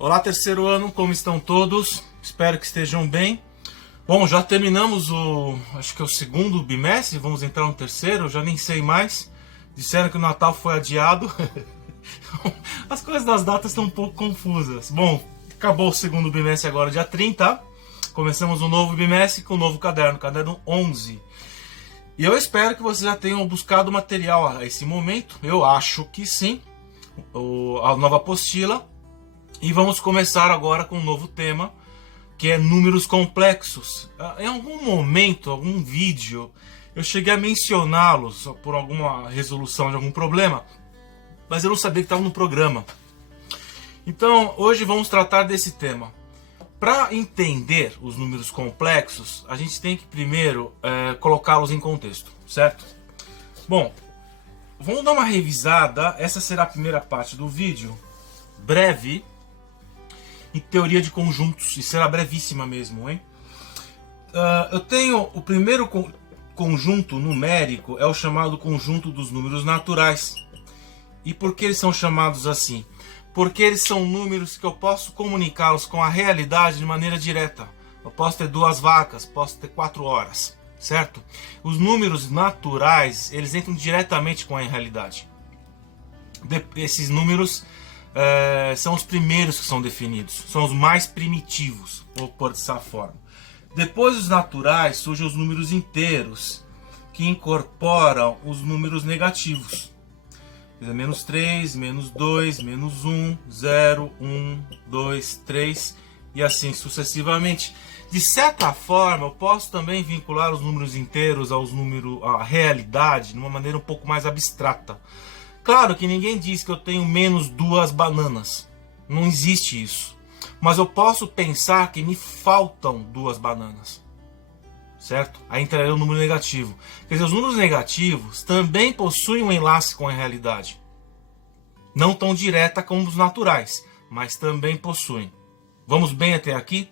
Olá, terceiro ano, como estão todos? Espero que estejam bem. Bom, já terminamos acho que é o segundo bimestre, vamos entrar no terceiro, eu já nem sei mais. Disseram que o Natal foi adiado. As coisas das datas estão um pouco confusas. Bom, acabou o segundo bimestre agora, dia 30. Começamos um novo bimestre com um novo caderno 11. E eu espero que vocês já tenham buscado material a esse momento. Eu acho que sim. A nova apostila. E vamos começar agora com um novo tema, que é números complexos. Em algum momento, algum vídeo, eu cheguei a mencioná-los por alguma resolução de algum problema, mas eu não sabia que estava no programa. Então, hoje vamos tratar desse tema. Para entender os números complexos, a gente tem que primeiro colocá-los em contexto, certo? Bom, vamos dar uma revisada. Essa será a primeira parte do vídeo, breve, em teoria de conjuntos, e será brevíssima mesmo, hein? Eu tenho o primeiro conjunto numérico, é o chamado conjunto dos números naturais. E por que eles são chamados assim? Porque eles são números que eu posso comunicá-los com a realidade de maneira direta. Eu posso ter 2 vacas, posso ter 4 horas, certo? Os números naturais, eles entram diretamente com a realidade. Esses números são os primeiros que são definidos, são os mais primitivos, vou pôr dessa forma. Depois dos naturais surgem os números inteiros, que incorporam os números negativos. Menos 3, menos 2, menos 1, 0, 1, 2, 3 e assim sucessivamente. De certa forma, eu posso também vincular os números inteiros à realidade de uma maneira um pouco mais abstrata. Claro que ninguém diz que eu tenho menos 2 bananas. Não existe isso. Mas eu posso pensar que me faltam 2 bananas. Certo? Aí entraria o número negativo. Quer dizer, os números negativos também possuem um enlace com a realidade. Não tão direta como os naturais, mas também possuem. Vamos bem até aqui?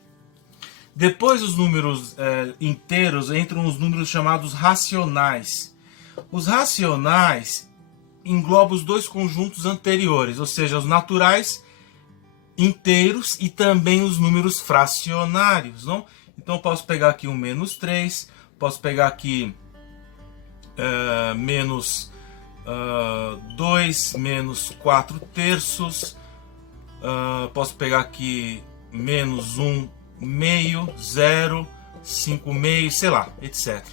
Depois dos números inteiros, entram os números chamados racionais. Os racionais englobam os 2 conjuntos anteriores, ou seja, os naturais inteiros e também os números fracionários, não? Então eu posso pegar aqui um menos 3, posso pegar aqui menos 2, menos 4 terços, posso pegar aqui menos 1 meio, 0, 5 meio, sei lá, etc.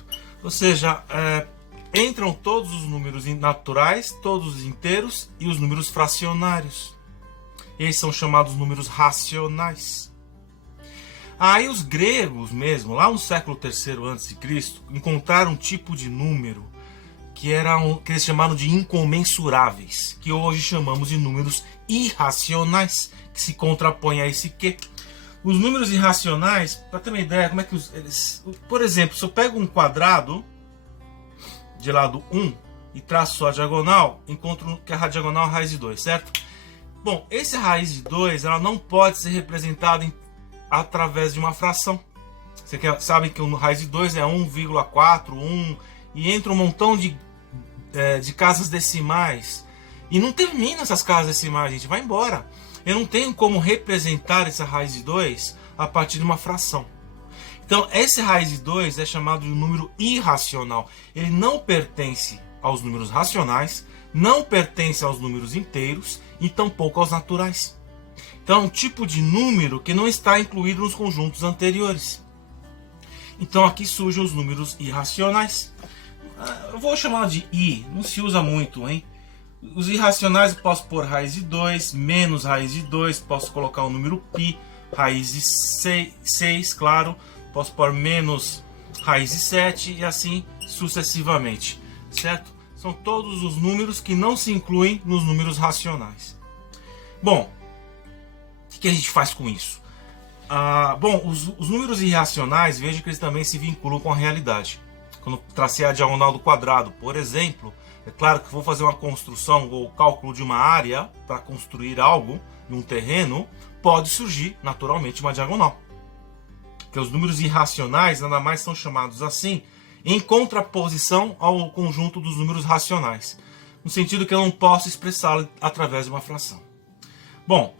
Ou seja, entram todos os números naturais, todos os inteiros e os números fracionários. Eles são chamados números racionais. Aí os gregos mesmo, lá no século III a.C., encontraram um tipo de número que eles chamaram de incomensuráveis, que hoje chamamos de números irracionais, que se contrapõem a esse Q. Os números irracionais, para ter uma ideia, como é que eles... Por exemplo, se eu pego um quadrado de lado 1 e traço a diagonal, encontro que a diagonal é a raiz de 2, certo? Bom, essa raiz de 2 ela não pode ser representada através de uma fração. Você sabe que o raiz de 2 é 1,4, 1, e entra um montão de casas decimais. E não termina essas casas decimais, gente, vai embora. Eu não tenho como representar essa raiz de 2 a partir de uma fração. Então, essa raiz de 2 é chamado de um número irracional. Ele não pertence aos números racionais, não pertence aos números inteiros e tampouco aos naturais. Então, é um tipo de número que não está incluído nos conjuntos anteriores. Então, aqui surgem os números irracionais. Eu vou chamar de I, não se usa muito, hein? Os irracionais eu posso pôr raiz de 2, menos raiz de 2, posso colocar o número π, raiz de 6, claro, posso pôr menos raiz de 7 e assim sucessivamente, certo? São todos os números que não se incluem nos números racionais. Bom, o que a gente faz com isso? Bom, os números irracionais, veja que eles também se vinculam com a realidade. Quando tracei a diagonal do quadrado, por exemplo, é claro que vou fazer uma construção ou cálculo de uma área para construir algo em um terreno, pode surgir naturalmente uma diagonal. Porque os números irracionais nada mais são chamados assim em contraposição ao conjunto dos números racionais, no sentido que eu não posso expressá-lo através de uma fração. Bom,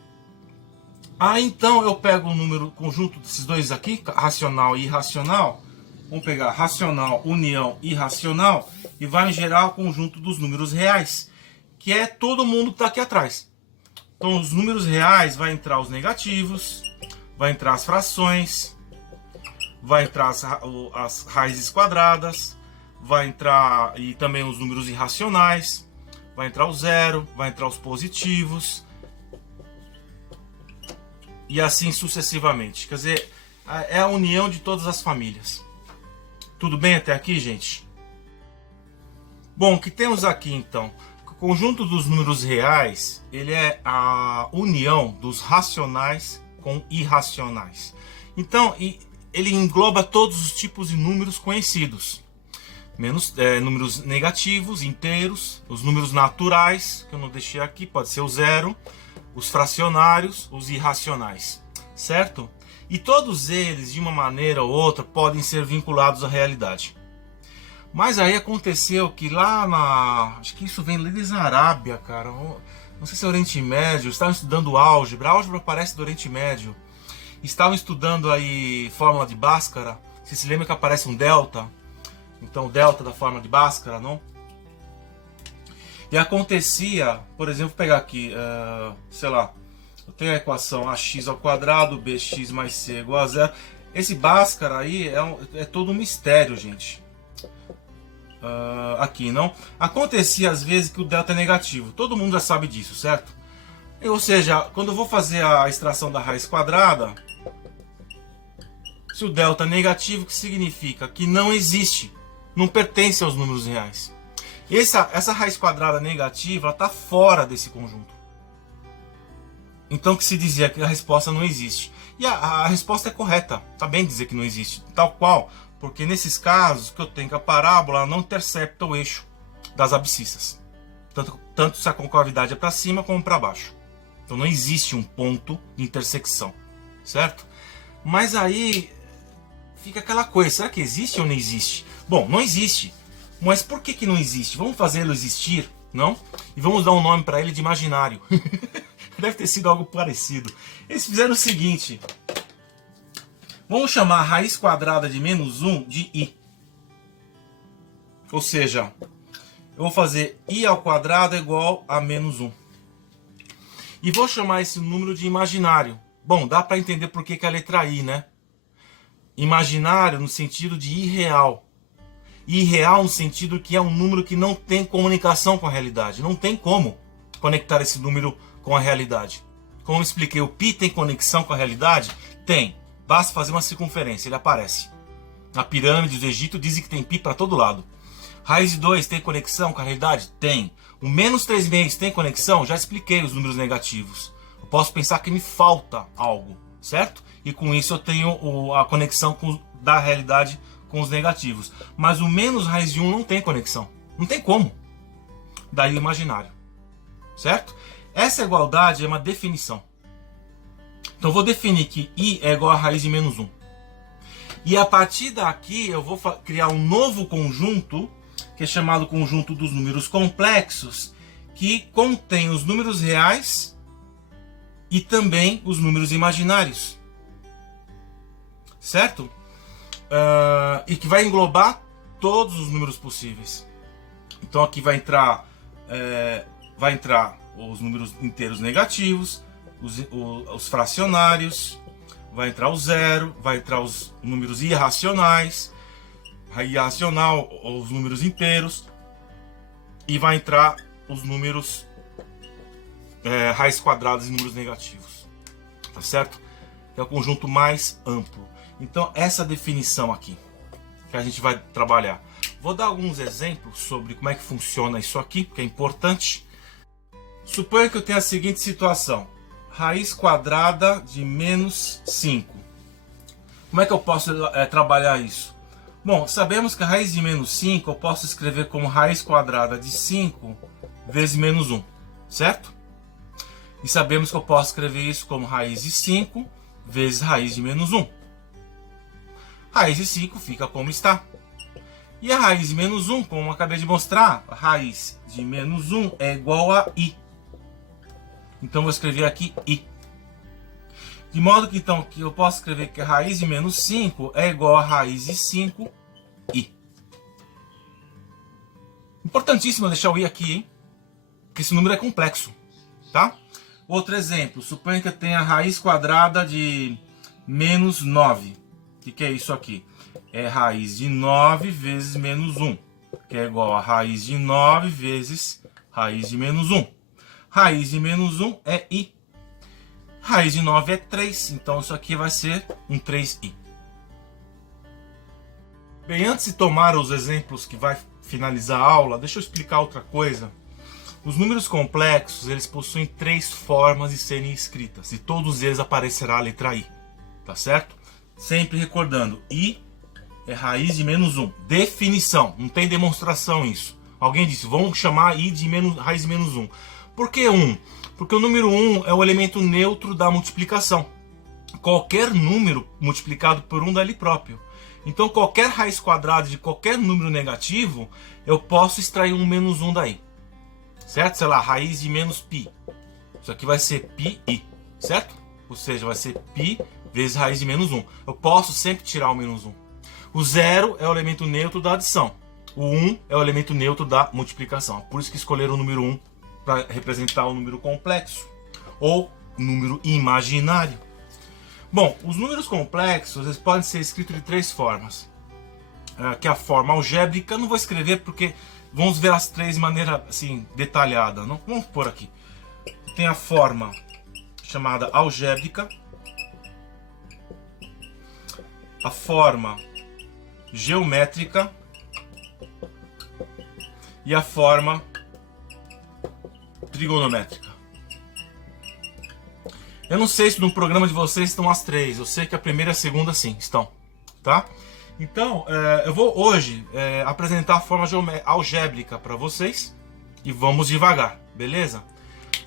Então eu pego o número conjunto desses dois aqui, racional e irracional. Vamos pegar racional, união irracional e vai me gerar o conjunto dos números reais, que é todo mundo que está aqui atrás. Então os números reais vai entrar os negativos, vai entrar as frações, vai entrar as raízes quadradas, vai entrar e também os números irracionais, vai entrar o zero, vai entrar os positivos e assim sucessivamente. Quer dizer, é a união de todas as famílias. Tudo bem até aqui, gente? Bom, o que temos aqui então? O conjunto dos números reais, ele é a união dos racionais com irracionais. Então, ele engloba todos os tipos de números conhecidos. Menos números negativos, inteiros, os números naturais, que eu não deixei aqui, pode ser o zero, os fracionários, os irracionais, certo? E todos eles, de uma maneira ou outra, podem ser vinculados à realidade. Mas aí aconteceu que acho que isso vem desde a Arábia, cara. Não sei se é Oriente Médio. Estavam estudando álgebra. A álgebra aparece do Oriente Médio. Estavam estudando aí fórmula de Bhaskara. Você se lembra que aparece um delta? Então, o delta da fórmula de Bhaskara, não? E acontecia, por exemplo, vou pegar aqui, sei lá, eu tenho a equação ax ao quadrado, bx mais c igual a zero. Esse Bhaskara aí é todo um mistério, gente. Aqui, não? Acontecia às vezes que o delta é negativo. Todo mundo já sabe disso, certo? Ou seja, quando eu vou fazer a extração da raiz quadrada, se o delta é negativo, o que significa? Que não existe, não pertence aos números reais. Essa raiz quadrada negativa está fora desse conjunto. Então que se dizia que a resposta não existe. E a resposta é correta. Está bem dizer que não existe. Tal qual, porque nesses casos que eu tenho que a parábola não intercepta o eixo das abscissas. Tanto se a concavidade é para cima como para baixo. Então não existe um ponto de intersecção. Certo? Mas aí fica aquela coisa. Será que existe ou não existe? Bom, não existe. Mas por que não existe? Vamos fazê-lo existir, não? E vamos dar um nome para ele de imaginário. Deve ter sido algo parecido. Eles fizeram o seguinte. Vamos chamar a raiz quadrada de menos 1 de i. Ou seja, eu vou fazer i ao quadrado igual a menos 1. E vou chamar esse número de imaginário. Bom, dá para entender por que a letra i, né? Imaginário no sentido de irreal. Irreal no sentido que é um número que não tem comunicação com a realidade. Não tem como conectar esse número com a realidade. Como eu expliquei, o π tem conexão com a realidade? Tem. Basta fazer uma circunferência, ele aparece. Na pirâmide do Egito dizem que tem π para todo lado. Raiz de 2 tem conexão com a realidade? Tem. O menos 3/6 tem conexão? Já expliquei os números negativos. Eu posso pensar que me falta algo, certo? E com isso eu tenho a conexão da realidade com os negativos. Mas o menos raiz de 1 não tem conexão. Não tem como. Daí o imaginário. Certo? Essa igualdade é uma definição. Então eu vou definir que i é igual a raiz de menos 1. E a partir daqui eu vou criar um novo conjunto, que é chamado conjunto dos números complexos, que contém os números reais e também os números imaginários. Certo? E que vai englobar todos os números possíveis. Então aqui vai entrar os números inteiros negativos, os fracionários, vai entrar o zero, vai entrar os números irracionais, irracional, os números inteiros, e vai entrar os números raiz quadradas e números negativos. Tá certo? É o conjunto mais amplo. Então essa definição aqui que a gente vai trabalhar. Vou dar alguns exemplos sobre como é que funciona isso aqui, que é importante. Suponha que eu tenha a seguinte situação. Raiz quadrada de menos 5. Como é que eu posso trabalhar isso? Bom, sabemos que a raiz de menos 5 eu posso escrever como raiz quadrada de 5 vezes menos 1. Certo? E sabemos que eu posso escrever isso como raiz de 5 vezes raiz de menos 1. Raiz de 5 fica como está. E a raiz de menos 1, como eu acabei de mostrar, a raiz de menos 1 é igual a i. Então vou escrever aqui i. De modo que então que eu posso escrever que a raiz de menos 5 é igual a raiz de 5i. Importantíssimo deixar o i aqui, hein? Porque esse número é complexo, tá? Outro exemplo, suponha que eu tenha a raiz quadrada de menos 9. O que é isso aqui? É raiz de 9 vezes menos 1, que é igual a raiz de 9 vezes raiz de menos 1. Raiz de menos 1 é i. Raiz de 9 é 3, então isso aqui vai ser um 3i. Bem, antes de tomar os exemplos que vai finalizar a aula, deixa eu explicar outra coisa. Os números complexos, eles possuem 3 formas de serem escritas, e todos eles aparecerá a letra i, tá certo? Sempre recordando, i é raiz de menos 1. Definição, não tem demonstração isso. Alguém disse, vamos chamar i de raiz de menos 1. Por que 1? Porque o número 1 é o elemento neutro da multiplicação. Qualquer número multiplicado por 1 dá ele próprio. Então qualquer raiz quadrada de qualquer número negativo, eu posso extrair um menos 1 daí. Certo? Sei lá, raiz de menos π. Isso aqui vai ser πi, certo? Ou seja, vai ser π vezes raiz de menos 1. Eu posso sempre tirar o menos 1. O 0 é o elemento neutro da adição. O 1 é o elemento neutro da multiplicação. Por isso que escolheram o número 1 para representar o número complexo ou número imaginário. Bom, os números complexos eles podem ser escritos de 3 formas. Que é a forma algébrica, não vou escrever porque vamos ver as 3 de maneira assim detalhada. Não? Vamos pôr aqui. Tem a forma chamada algébrica, a forma geométrica e a forma trigonométrica. Eu não sei se no programa de vocês estão as 3. Eu sei que a primeira e a segunda sim estão, tá? Então, eu vou hoje apresentar a forma algébrica para vocês e vamos devagar, beleza?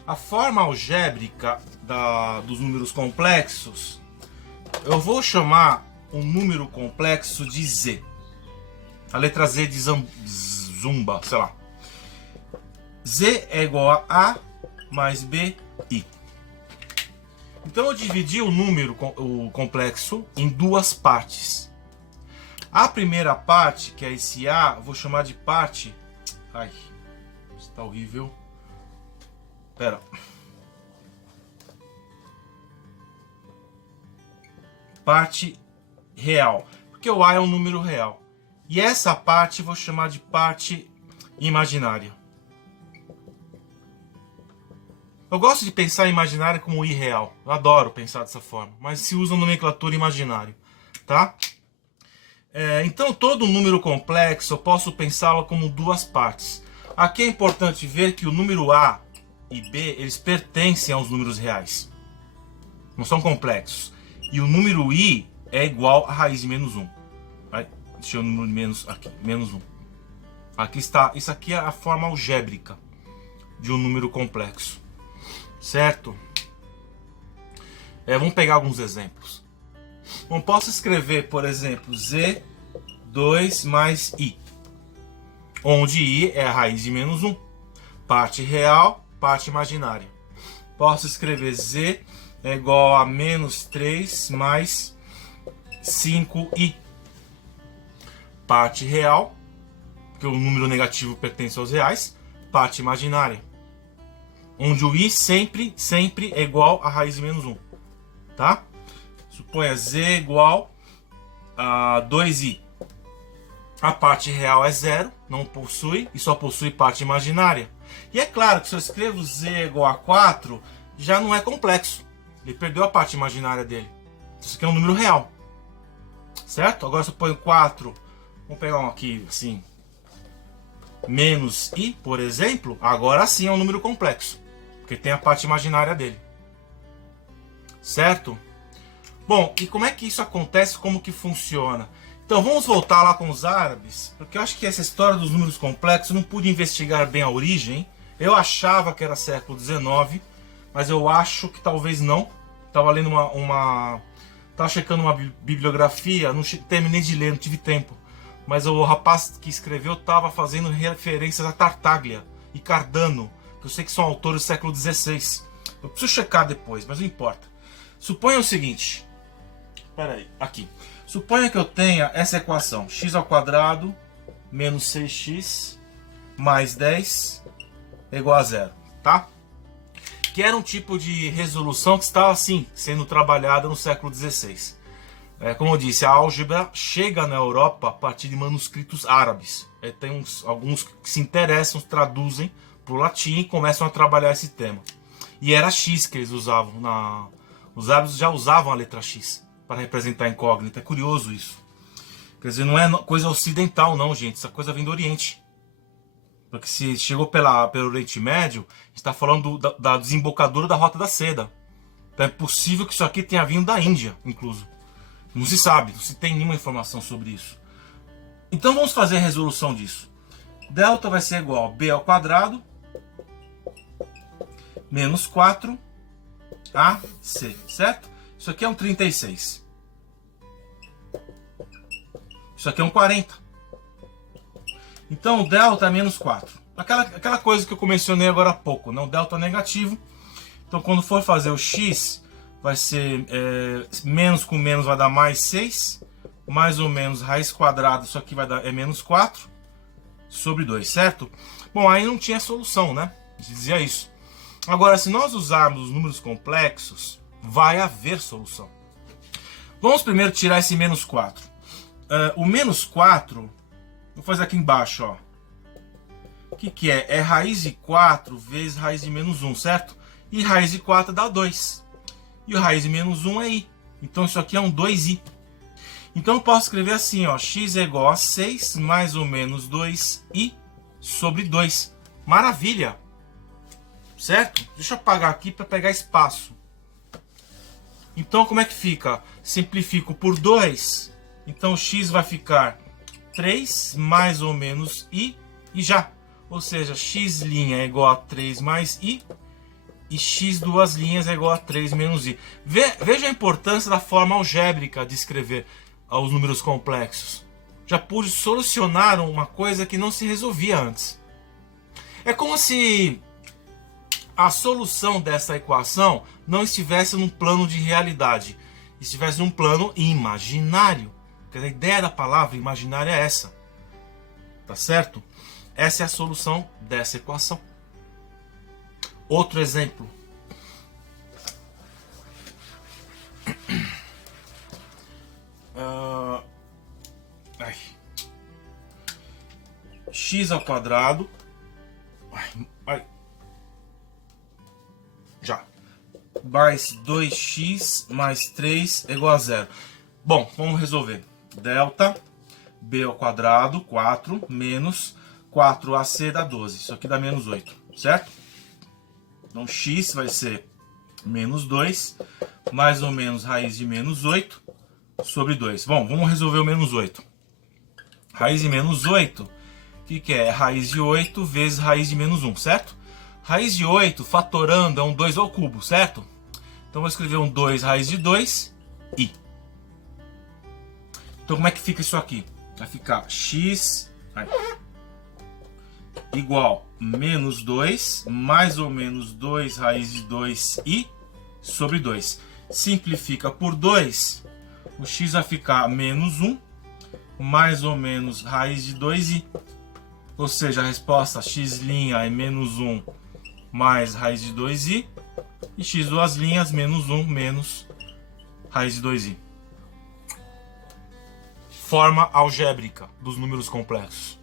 A forma algébrica dos números complexos, eu vou chamar um número complexo de Z. A letra Z de zumba, sei lá. Z é igual a A mais BI. Então eu dividi o número o complexo em 2 partes. A primeira parte, que é esse A, eu vou chamar de parte... Ai, isso tá horrível. Pera. Parte real. Porque o A é um número real. E essa parte eu vou chamar de parte imaginária. Eu gosto de pensar em imaginário como irreal. Eu adoro pensar dessa forma. Mas se usa nomenclatura imaginário. Tá? Então todo número complexo eu posso pensá-lo como 2 partes. Aqui é importante ver que o número A e B eles pertencem aos números reais. Não são complexos. E o número I é igual a raiz de menos 1. Deixa eu o número de menos aqui. Menos 1. Aqui está. Isso aqui é a forma algébrica de um número complexo. Certo? Vamos pegar alguns exemplos. Eu posso escrever, por exemplo, Z2 mais I. Onde I é a raiz de menos 1. Parte real, parte imaginária. Posso escrever Z é igual a menos 3 mais 5I. Parte real, porque o número negativo pertence aos reais. Parte imaginária, onde o i sempre é igual a raiz de menos 1. Tá? Suponha z igual a 2i. A parte real é 0, não possui, e só possui parte imaginária. E é claro que se eu escrevo z igual a 4, já não é complexo. Ele perdeu a parte imaginária dele. Isso aqui é um número real. Certo? Agora se eu ponho 4, vamos pegar um aqui assim, menos i, por exemplo, agora sim é um número complexo. Porque tem a parte imaginária dele. Certo? Bom, e como é que isso acontece? Como que funciona? Então vamos voltar lá com os árabes, porque eu acho que essa história dos números complexos eu não pude investigar bem a origem. Eu achava que era século XIX, mas eu acho que talvez não. Estava lendo estava checando uma bibliografia, não terminei de ler, não tive tempo. Mas o rapaz que escreveu estava fazendo referências a Tartaglia e Cardano, que eu sei que são autores do século XVI. Eu preciso checar depois, mas não importa. Suponha o seguinte. Espera aí, aqui. Suponha que eu tenha essa equação. X ao quadrado menos 6x mais 10 é igual a zero, tá? Que era um tipo de resolução que estava assim, sendo trabalhada no século XVI. Como eu disse, a álgebra chega na Europa a partir de manuscritos árabes. Tem alguns que se interessam, traduzem para o latim e começam a trabalhar esse tema. E era X que eles usavam. Os árabes já usavam a letra X para representar a incógnita. É curioso isso. Quer dizer, não é coisa ocidental não, gente. Essa coisa vem do Oriente. Porque se chegou pelo Oriente Médio, está falando da desembocadura da Rota da Seda. Então é possível que isso aqui tenha vindo da Índia, incluso. Não se sabe, não se tem nenhuma informação sobre isso. Então vamos fazer a resolução disso. Delta vai ser igual a b ao quadrado menos 4ac, certo? Isso aqui é um 36. Isso aqui é um 40. Então o delta é menos 4. Aquela coisa que eu mencionei agora há pouco, né? O delta negativo. Então quando for fazer o x, vai ser menos com menos vai dar mais 6. Mais ou menos raiz quadrada, isso aqui vai dar menos 4 sobre 2, certo? Bom, aí não tinha solução, né? Dizia isso. Agora, se nós usarmos os números complexos, vai haver solução. Vamos primeiro tirar esse menos 4. O menos 4, vou fazer aqui embaixo, ó. O que é? É raiz de 4 vezes raiz de menos 1, certo? E raiz de 4 dá 2. E o raiz de menos 1 é i. Então isso aqui é um 2i. Então eu posso escrever assim, ó, x é igual a 6 mais ou menos 2i sobre 2. Maravilha! Certo? Deixa eu apagar aqui para pegar espaço. Então como é que fica? Simplifico por 2. Então x vai ficar 3 mais ou menos i e já. Ou seja, x' é igual a 3 mais i e x duas linhas é igual a 3 menos i. Veja a importância da forma algébrica de escrever os números complexos. Já pude solucionar uma coisa que não se resolvia antes. É como se a solução dessa equação não estivesse num plano de realidade, estivesse num plano imaginário. Porque a ideia da palavra imaginária é essa. Tá certo? Essa é a solução dessa equação. Outro exemplo. X ao quadrado. Já. Mais 2x mais 3 é igual a 0. Bom, vamos resolver. Delta b ao quadrado, 4, menos 4ac dá 12. Isso aqui dá menos 8, certo? Então x vai ser menos 2, mais ou menos raiz de menos 8 sobre 2. Bom, vamos resolver o menos 8. Raiz de menos 8, o que é? Raiz de 8 vezes raiz de menos 1, certo? Raiz de 8, fatorando, é um 2 ao cubo, certo? Então vou escrever um 2 raiz de 2, i. Então como é que fica isso aqui? Vai ficar x igual menos 2, mais ou menos 2 raiz de 2i sobre 2. Simplifica por 2, o x vai ficar menos 1, mais ou menos raiz de 2i. Ou seja, a resposta x' é menos 1 mais raiz de 2i. E x duas linhas, menos 1 menos raiz de 2i. Forma algébrica dos números complexos.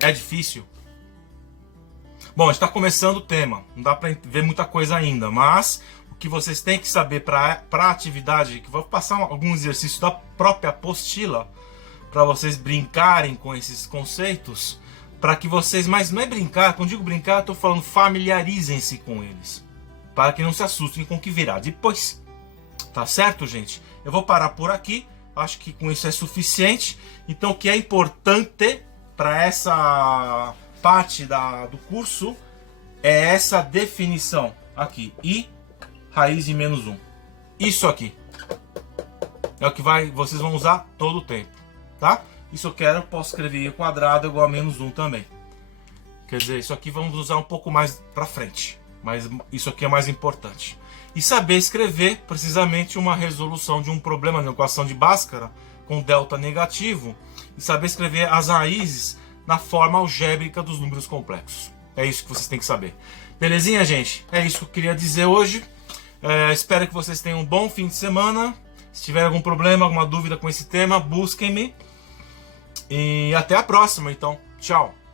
É difícil? Bom, está começando o tema. Não dá para ver muita coisa ainda. Mas o que vocês têm que saber para a atividade, que vou passar alguns exercícios da própria apostila, para vocês brincarem com esses conceitos, para que vocês, mas não é brincar, quando digo brincar, eu estou falando familiarizem-se com eles, para que não se assustem com o que virá depois. Tá certo, gente? Eu vou parar por aqui, acho que com isso é suficiente. Então o que é importante para essa parte do curso é essa definição aqui, i raiz de menos 1. Isso aqui é o que vocês vão usar todo o tempo. Tá? Isso eu quero, posso escrever i ao quadrado igual a menos 1 também. Quer dizer, isso aqui vamos usar um pouco mais para frente. Mas isso aqui é mais importante. e saber escrever precisamente uma resolução de um problema na equação de Bhaskara com delta negativo e saber escrever as raízes na forma algébrica dos números complexos. É isso que vocês têm que saber. Belezinha, gente? É isso que eu queria dizer hoje. Espero que vocês tenham um bom fim de semana. Se tiver algum problema, alguma dúvida com esse tema, busquem-me. E até a próxima, então. Tchau.